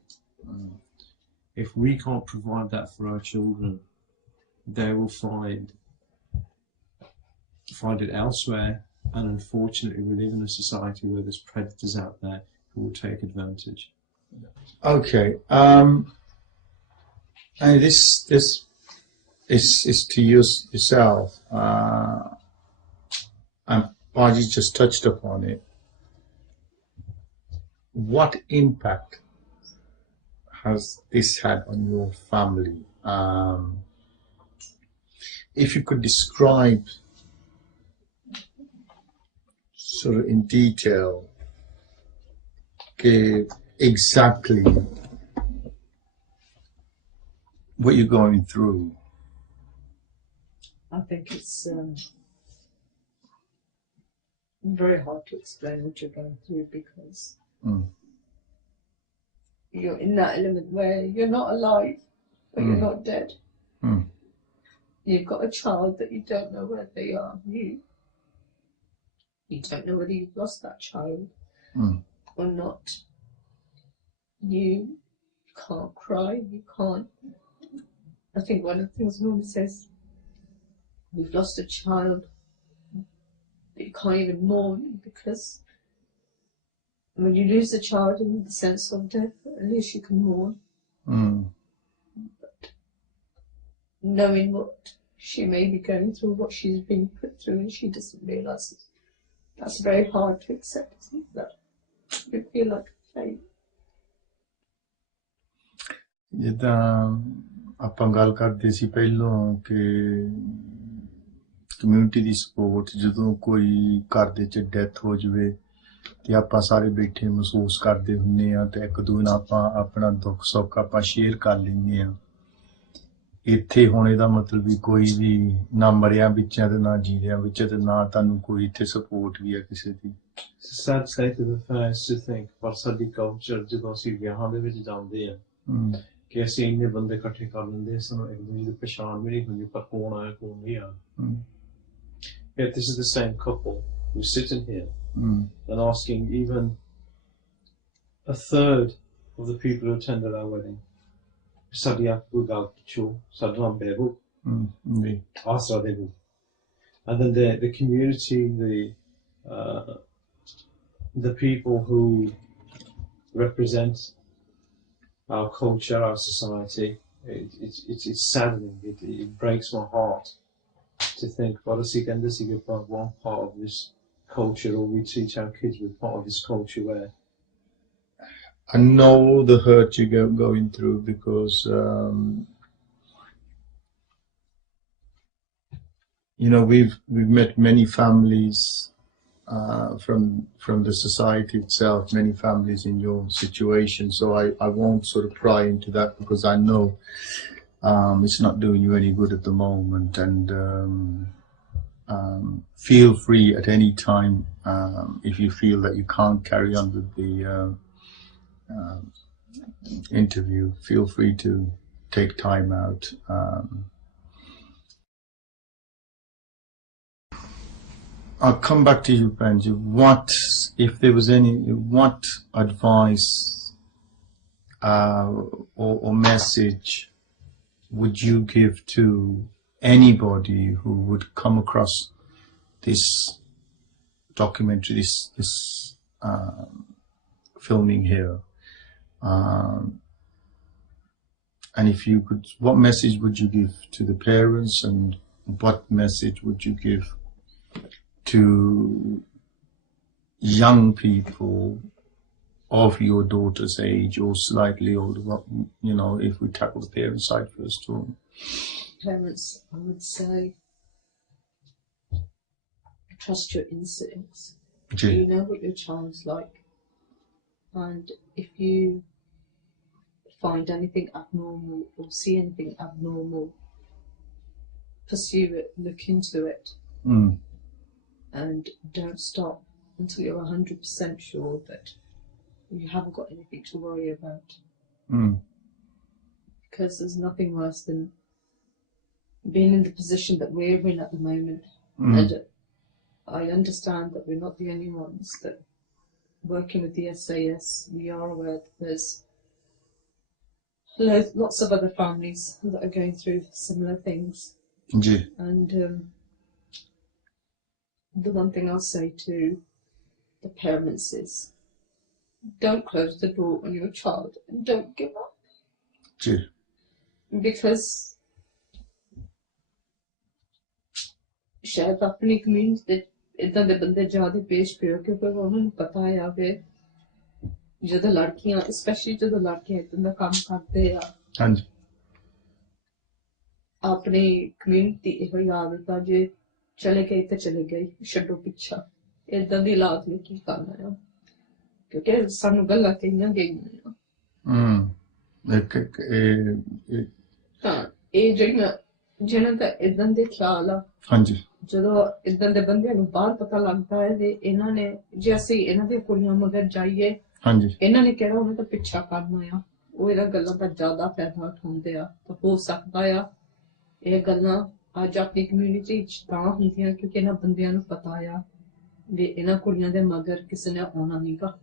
If we can't provide that for our children, they will find it elsewhere, and unfortunately we live in a society where there's predators out there who will take advantage. Okay, and this is to yourself, and Paji just touched upon it. What impact has this had on your family? if you could describe sort of in detail exactly what you're going through. I think it's very hard to explain what you're going through because you're in that element where you're not alive, but you're not dead. You've got a child that you don't know where they are. You don't know whether you've lost that child or not. You can't cry, you can't. I think one of the things Norman says, we've lost a child, but you can't even mourn because when you lose a child in the sense of death, at least you can mourn. But knowing what she may be going through, what she's been put through, and she doesn't realise it, that's very hard to accept, isn't it? That you feel like a failure. ਜਿੱਦਾਂ ਆਪਾਂ ਗੱਲ ਕਰਦੇ ਸੀ ਪਹਿਲਾਂ ਕਿ community ਦੀ support ਜਦੋਂ ਕੋਈ ਘਰ ਦੇ ਚ ਡੈਥ ਹੋ ਜਾਵੇ ਤੇ ਆਪਾਂ ਸਾਰੇ ਬੈਠੇ ਮਹਿਸੂਸ ਕਰਦੇ ਹੁੰਦੇ ਆ ਤੇ ਇੱਕ ਦੂਜੇ ਨਾਲ ਆਪਾਂ ਆਪਣਾ ਦੁੱਖ ਸੁੱਖ ਆਪਾਂ ਸ਼ੇਅਰ ਕਰ ਲੈਂਦੇ ਆ ਇੱਥੇ ਹੁਣ ਇਹਦਾ ਮਤਲਬ ਵੀ ਕੋਈ ਵੀ ਨਾ ਮਰਿਆਂ ਵਿੱਚ ਤੇ ਨਾ ਜੀਰਿਆਂ ਵਿੱਚ ਤੇ ਨਾ ਤੁਹਾਨੂੰ ਕੋਈ ਇੱਥੇ ਸਪੋਰਟ ਵੀ ਆ ਕਿਸੇ ਦੀ sad state of affairs to think ਪਰ ਸਾਡੀ ਕਲਚਰ ਜਦੋਂ ਅਸੀਂ ਵਿਆਹਾਂ ਦੇ ਵਿੱਚ ਜਾਂਦੇ ਆ ਕਿ ਅਸੀਂ ਇੰਨੇ ਬੰਦੇ ਇਕੱਠੇ ਕਰ ਲੈਂਦੇ ਸਾਨੂੰ ਇੱਕ ਦੂਜੇ ਦੀ ਪਛਾਣ ਵੀ ਨਹੀਂ ਹੁੰਦੀ ਪਰ ਕੌਣ ਆਇਆ ਕੌਣ ਨਹੀਂ ਆਇਆ Yet this is the same couple who's sitting here and asking even a third of the people who attended our wedding ਸਾਡੀ ਆਪੂ ਗੱਲ ਪੁੱਛੋ ਸਾਡਾ ਬੇਬੂ ਆਸਰਾ Debu and then the community the people who represent our culture, our society, it's saddening. It breaks my heart to think, well, one part of this culture, or we teach our kids we're part of this culture where. I know the hurt you're going through because, we've met many families from the society itself, many families in your situation. So I won't sort of pry into that because I know it's not doing you any good at the moment. And feel free at any time if you feel that you can't carry on with the interview. Feel free to take time out. I'll come back to you, Benji. If there was what advice or message would you give to anybody who would come across this documentary, this filming here? And if you could, what message would you give to the parents, and what message would you give to young people of your daughter's age or slightly older, if we tackle the parent side first? Parents, I would say, trust your instincts. You know what your child's like, and if you find anything abnormal or see anything abnormal, pursue it, look into it. And don't stop until you're 100% sure that you haven't got anything to worry about. Because there's nothing worse than being in the position that we're in at the moment. And I understand that we're not the only ones that working with the SAS. We are aware that there's lots of other families that are going through similar things. And the one thing I'll say to the parents is, don't close the door on your child and don't give up. Because शायद अपनी community ਦੇ ਇਦਾਂ ਦੇ ਬੰਦੇ ਜ਼ਿਆਦਾ ਪੇਸ਼ ਪਿਓ ਕਿਉਂਕਿ ਉਹਨਾਂ ਨੂੰ ਪਤਾ ਆ ਕਿ ਜਦੋਂ ਲੜਕੀਆਂ ਸਪੈਸ਼ਲੀ ਜਦੋਂ ਲੜਕੀਆਂ ਇਦਾਂ ਦਾ ਕੰਮ ਕਰਦੇ ਆ अपनी कम्यूनिटी ਇਹੋ ਹੀ ਆਦਤ ਆ ਜੇ ਚਲੇ ਗਏ ਤੇ ਚਲੇ ਗਏ ਛੱਡੋ ਪਿੱਛਾ ਇਦਾਂ ਦੀ ਹਾਲਾਤ ਨੂੰ ਕੀ ਕਰਨਾ ਆ ਕਿਉਂਕਿ ਸਾਨੂੰ ਗੱਲਾਂ ਕਹੀਆਂ ਗਈਆਂ ਤਾਂ ਇਹ ਜਿਹਨਾਂ ਦਾ ਇਦਾਂ ਦੇ ਖਿਆਲ ਆ ਹਾਂਜੀ ਜਦੋਂ ਇਦਾਂ ਦੇ ਬੰਦਿਆਂ ਨੂੰ ਬਾਹਰ ਪਤਾ ਲੱਗਦਾ ਹੈ ਤੇ ਇਹਨਾਂ ਨੇ ਜੇ ਅਸੀਂ ਇਹਨਾਂ ਦੀਆਂ ਕੁੜੀਆਂ ਮਗਰ ਜਾਈਏ ਹਾਂਜੀ ਇਹਨਾਂ ਨੇ ਕਿਹੜਾ ਉਹਨਾਂ ਦਾ ਪਿੱਛਾ ਕਰਨਾ ਆ ਉਹ ਇਹਨਾਂ ਗੱਲਾਂ ਦਾ ਜ਼ਿਆਦਾ ਫਾਇਦਾ ਉਠਾਉਂਦੇ ਆ ਤਾਂ ਹੋ ਸਕਦਾ ਆ ਇਹ ਗੱਲਾਂ ਅੱਜ ਆਪਣੀ ਕਮਿਊਨਿਟੀ ਚ ਤਾਂ ਹੁੰਦੀਆਂ ਕਿਉਂਕਿ ਇਹਨਾਂ ਬੰਦਿਆਂ ਨੂੰ ਪਤਾ ਆ ਵੀ ਇਹਨਾਂ ਕੁੜੀਆਂ ਦੇ ਮਗਰ ਕਿਸੇ ਨੇ ਆਉਣਾ ਨਹੀਂਗਾ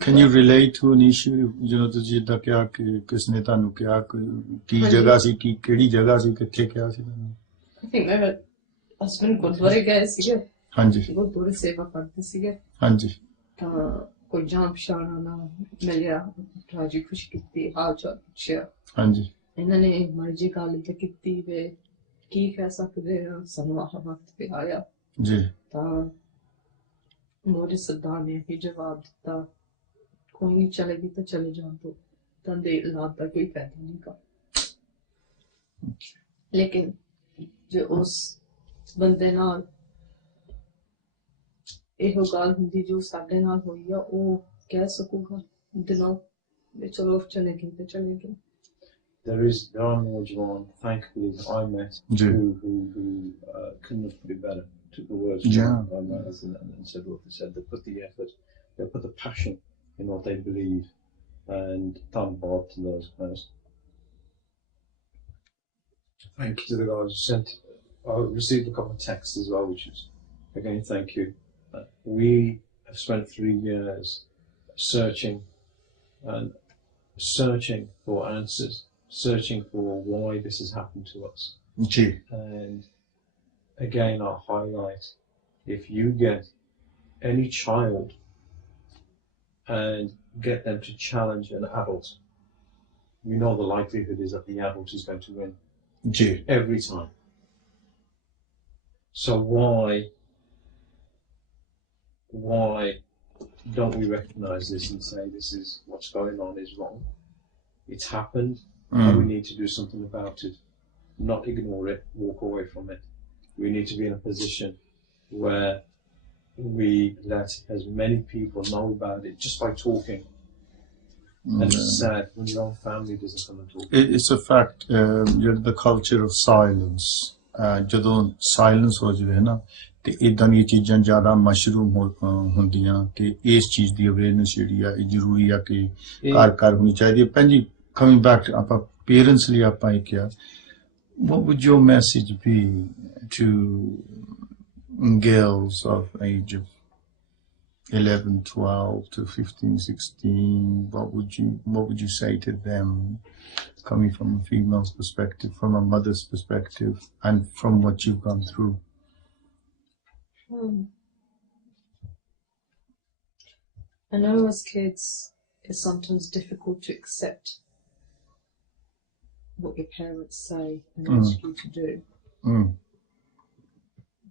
Can you relate to an issue ਜਦੋਂ ਤੁਸੀਂ ਜਿੱਦਾਂ ਕਿਹਾ ਕਿ ਕਿਸ ਨੇ ਤੁਹਾਨੂੰ ਕਿਹਾ ਕੀ ਜਗ੍ਹਾ ਸੀ ਕੀ ਕਿਹੜੀ ਜਗ੍ਹਾ ਸੀ ਕਿੱਥੇ ਕਿਹਾ ਸੀ ਤੁਹਾਨੂੰ I think my husband ਗੁਰਦੁਆਰੇ ਗਏ ਸੀਗੇ ਹਾਂਜੀ ਗੁਰਦੁਆਰੇ ਸੇਵਾ ਕਰਦੇ ਸੀਗੇ ਹਾਂਜੀ ਤਾਂ ਕੋਈ ਜਾਣ ਪਛਾਣ ਵਾਲਾ ਮਿਲਿਆ ਰਾਜੀ ਖੁਸ਼ ਕੀਤੀ ਹਾਲ ਚਾਲ ਪੁੱਛਿਆ ਹਾਂਜੀ ਇਹਨਾਂ ਨੇ ਮਰਜ਼ੀ ਗੱਲ ਤੇ ਕੀਤੀ ਵੇ ਕੀ ਕਹਿ ਸਕਦੇ ਆ ਸਾਨੂੰ ਆਹ ਵਕਤ ਤੇ ਆਇਆ ਜੀ ਤਾਂ ਮੋਦੀ ਸਰਦਾਰ ਨੇ ਹੀ ਜਵਾਬ ਦਿੱਤਾ ਕੋਈ ਨਹੀਂ ਚਲੇਗੀ ਤਾਂ ਚਲੇ ਜਾਣ ਤੋਂ ਤਾਂ ਦੇ ਇਲਾਜ ਦਾ ਕੋਈ ਫਾਇਦਾ ਨਹੀਂ ਗਾ ਲੇਕਿਨ ਜੇ ਉਸ ਬੰਦੇ ਨਾਲ ਇਹੋ ਗੱਲ ਹੁੰਦੀ ਜੋ ਸਾਡੇ ਨਾਲ ਹੋਈ ਆ ਉਹ ਕਹਿ ਸਕੂਗਾ ਦਿਨੋਂ ਵੀ ਚਲੋ ਚਲੇ ਗਏ ਤੇ ਚਲੇ ਗਏ There are more Jawan, thankfully, that I met who couldn't have put it better. Took the words from my mouth and said what they said. They put the effort, they put the passion in what they believe, and thank God to those guys. Thank you to the guys who sent. I received a couple of texts as well, which is again thank you. We have spent 3 years searching for answers. Searching for why this has happened to us. And again, I'll highlight, if you get any child and get them to challenge an adult, you know the likelihood is that the adult is going to win. Every time. So why don't we recognize this and say this is what's going on is wrong? It's happened. And we need to do something about it, not ignore it, walk away from it. We need to be in a position where we let as many people know about it just by talking. And it's sad when your own family doesn't come and talk. It's a fact, the culture of silence. ਜਦੋਂ silence ਹੋ ਜਾਵੇ ਨਾ ਤੇ ਇਦਾਂ ਦੀਆਂ ਚੀਜ਼ਾਂ ਜ਼ਿਆਦਾ mushroom ਹੁੰਦੀਆਂ ਕਿ ਇਸ ਚੀਜ਼ ਦੀ ਅਵੇਅਰਨੈਸ ਜਿਹੜੀ ਆ ਇਹ ਜ਼ਰੂਰੀ ਆ ਕਿ ਘਰ ਹੋਣੀ ਚਾਹੀਦੀ ਹੈ ਭੈਣ ਜੀ coming back to our parents, what would your message be to girls of age of 11, 12 to 15, 16? What would you say to them, coming from a female's perspective, from a mother's perspective, and from what you've gone through? I know as kids it's sometimes difficult to accept what your parents say and ask you to do.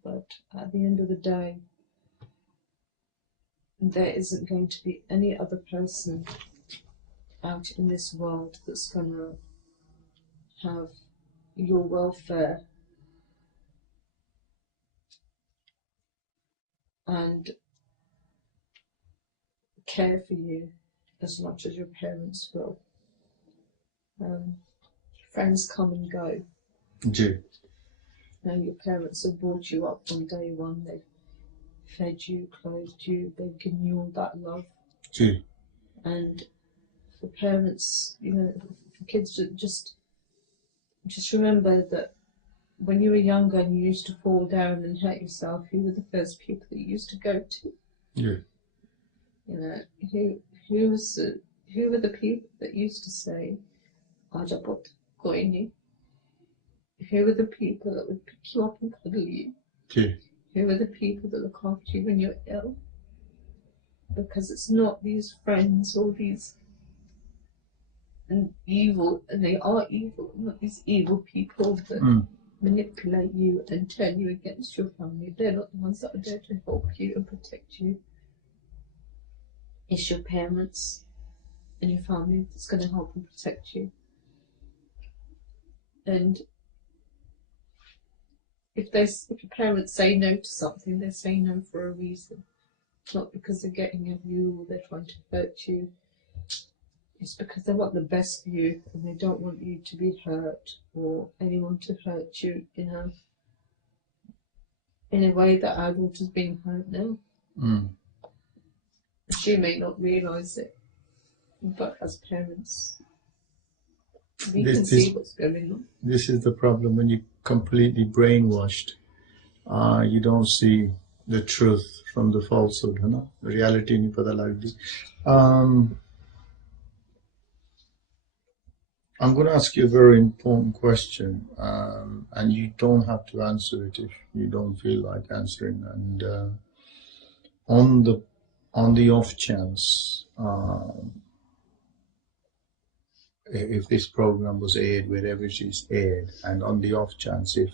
But at the end of the day, there isn't going to be any other person out in this world that's going to have your welfare and care for you as much as your parents will. Friends come and go. Now your parents have brought you up from day one. They've fed you, clothed you. They've given you all that love. And for parents, for kids to just remember that when you were younger and you used to fall down and hurt yourself, who were the first people that you used to go to? Who were the people that used to say, "Aja put." Who were the people that would pick you up and cuddle you? Who were the people that look after you when you're ill? Because it's not these friends or these evil, and they are evil, not these evil people that manipulate you and turn you against your family. They're not the ones that are there to help you and protect you. It's your parents and your family that's going to help and protect you. And if a parent say no to something, they say no for a reason. Not because they're getting at you or they're trying to hurt you. It's because they want the best for you and they don't want you to be hurt or anyone to hurt you in a way that our daughter's being hurt now. She may not realise it, but as parents, we can see what's going on. This is the problem when you're completely brainwashed. You don't see the truth from the falsehood. है ना? Reality नहीं पता लगती. I'm going to ask you a very important question, and you don't have to answer it if you don't feel like answering. And on the off chance, if this program was aired wherever it is aired, and on the off chance if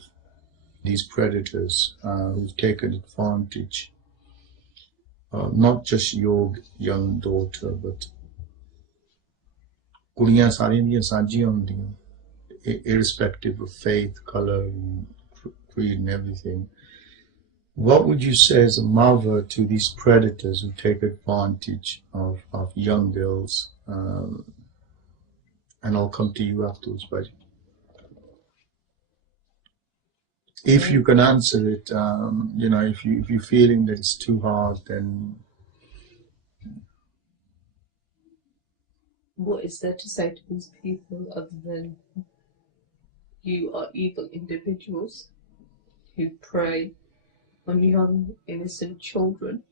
these predators who've taken advantage, not just your young daughter, but कुड़ियां सारियां दियां सांझियां होंदियां, irrespective of faith, color, creed and everything. What would you say as a mother to these predators who take advantage of young girls? And I'll come to you afterwards, but if you can answer it, if you're feeling that it's too hard, then what is there to say to these people other than you are evil individuals who prey on young, innocent children?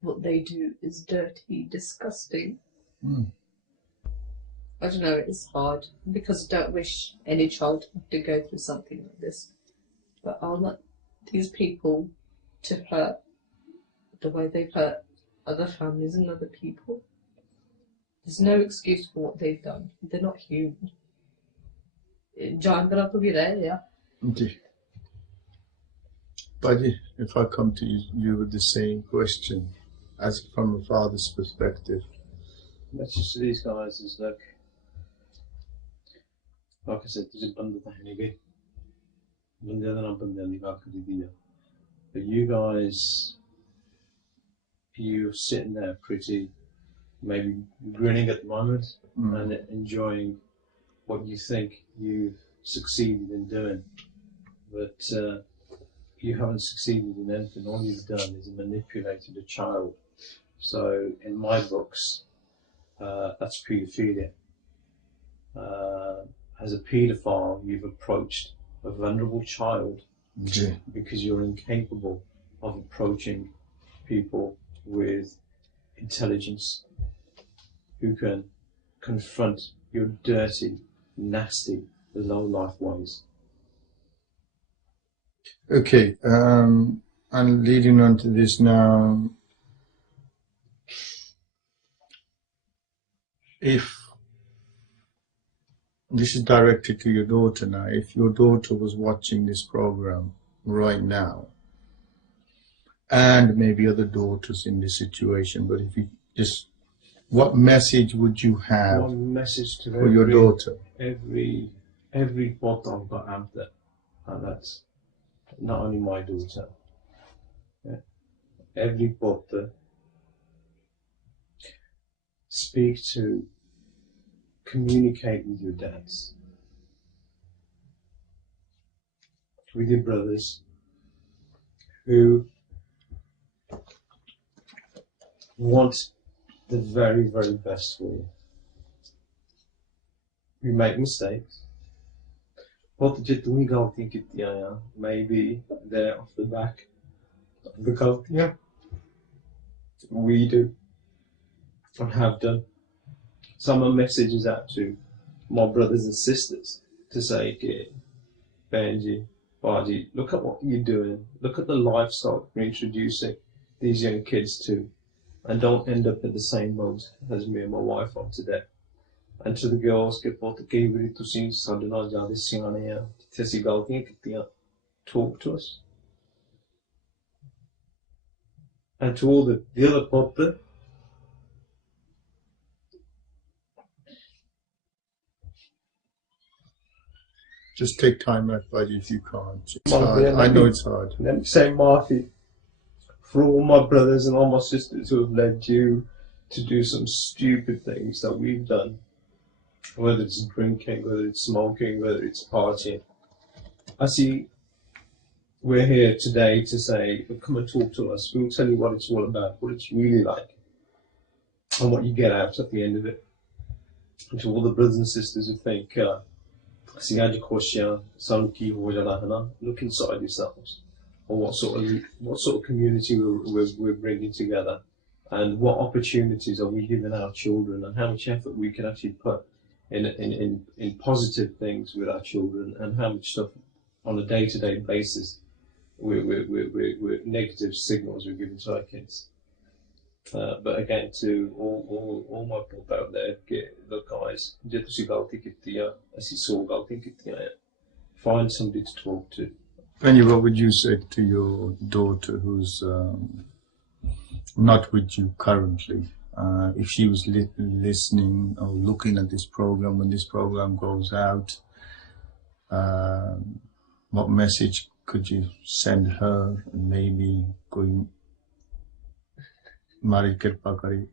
What they do is dirty, disgusting. I don't know, it's hard because I don't wish any child to go through something like this. But I want these people to hurt the way they've hurt other families and other people. There's no excuse for what they've done. They're not human. जानवर तो भी रहे या. Buddy, if I come to you with the same question, as from a father's perspective. Message to these guys is like I said, there's a band of Hanige. But you guys, you're sitting there pretty, maybe grinning at the moment and enjoying what you think you've succeeded in doing. But you haven't succeeded in anything. All you've done is manipulated a child. So in my books, that's paedophilia. As a paedophile, you've approached a vulnerable child because you're incapable of approaching people with intelligence who can confront your dirty, nasty, low-life ways. Okay, and leading on to this now, if this is directed to your daughter now, if your daughter was watching this program right now, and maybe other daughters in this situation, but if you just, what message would you have for your daughter? Every bot I've got out there, and that's not only my daughter. Yeah. Every bot speak to, communicate with your dads, with your brothers, who want the very, very best for you. We make mistakes. Maybe they're off the back of the culture. We do and have done. Some messages out to my brothers and sisters to say, Benji, Baji, look at what you're doing. Look at the lifestyle you're introducing these young kids to, and don't end up in the same boat as me and my wife are today. And to the girls, talk to us. And to all the other potter, Just take time out, buddy, if you can't. It's Mum, hard. yeah, I know it's hard. Let me say Marty, for all my brothers and all my sisters who have led you to do some stupid things that we've done, whether it's drinking, whether it's smoking, whether it's partying. I see we're here today to say, come and talk to us. We'll tell you what it's all about, what it's really like, and what you get out at the end of it. And to all the brothers and sisters who think, look inside yourselves, or what sort of community we're bringing together, and what opportunities are we giving our children, and how much effort we can actually put in positive things with our children, and how much stuff on a day-to-day basis we're negative signals we're giving to our kids. But again, to all my people out there, look guys, find somebody to talk to. Penny, what would you say to your daughter who's not with you currently? If she was listening or looking at this program when this program goes out, what message could you send her? And maybe going Mari Kirpa Kari.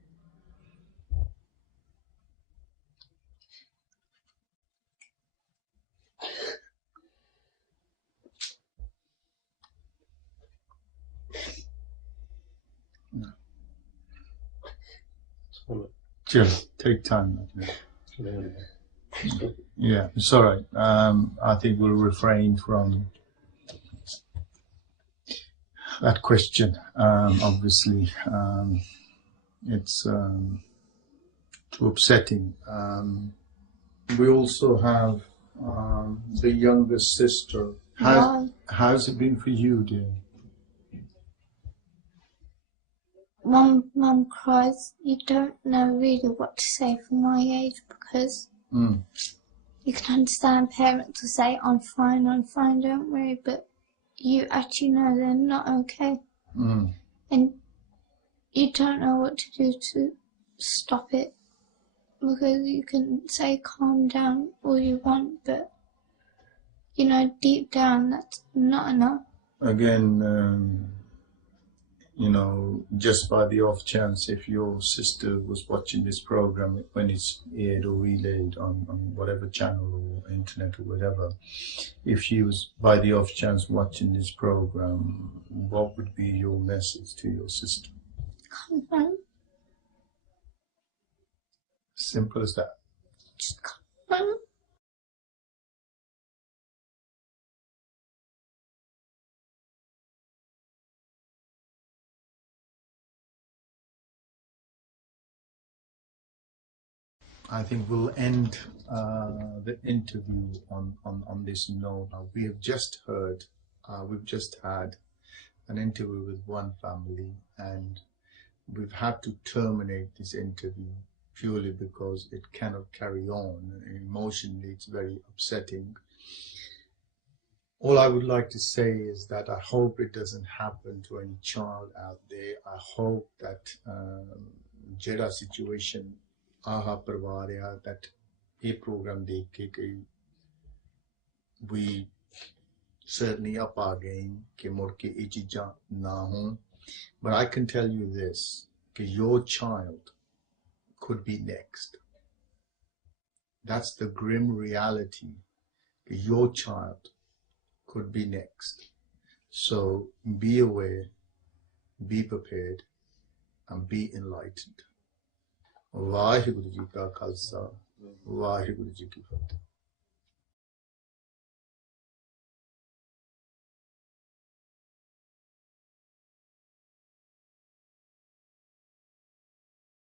Chill, take time. Yeah, it's all right. I think we'll refrain from that question. Obviously, it's too upsetting. We also have the younger sister. How's it been for you, dear? Mum cries. You don't know really what to say for my age, because you can understand parents will say, I'm fine, don't worry, but you actually know they're not okay. And you don't know what to do to stop it, because you can say calm down all you want, but you know deep down that's not enough. Again, you know, just by the off chance, if your sister was watching this program when it's aired or relayed on whatever channel or internet or whatever, if she was by the off chance watching this program, what would be your message to your sister? Calm down. Simple as that. Just calm down. I think we'll end the interview on this note. Now, we've just had an interview with one family, and we've had to terminate this interview purely because it cannot carry on. Emotionally, it's very upsetting. All I would like to say is that I hope it doesn't happen to any child out there. I hope that Jeda situation that a program we certainly up our game but I can tell you this, your child could be next. That's the grim reality. Your child could be next. So be aware, be prepared, and be enlightened. Waheguru ji ਕਾ ਖਾਲਸਾ ਵਾਹਿਗੁਰੂ ਜੀ ਕੀ ਫਤਿਹ।